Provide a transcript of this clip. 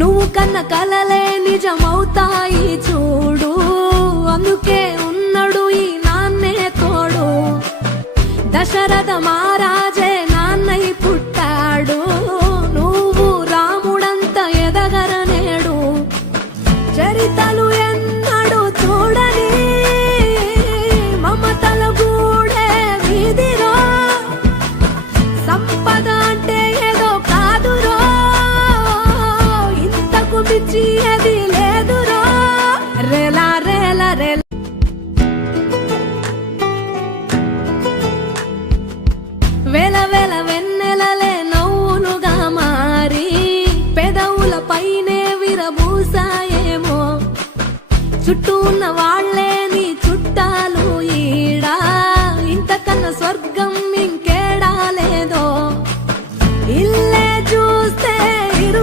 నువ్వు కన్న కలలే నిజమవుతాయి చూడు, అందుకే ఉన్నాడు ఈ నాన్నే తోడు. దశరథ మహారాజే నాన్నై పుట్టాడు, నువ్వు రాముడంత ఎదగరనేడు. చరితలు ఎన్నడు చూడని మమతల గూడే వీధిరో, సంపద అంటే ఏదో కాదురో, ఇంతకు మించి అది లేదురో. రేలా రేలా రేలా వేల వేల వెన్నెలలే నవ్వులుగా మారి పెదవుల పైనే విరబూసాయేమో, చుట్టూ ఉన్న వాళ్ళే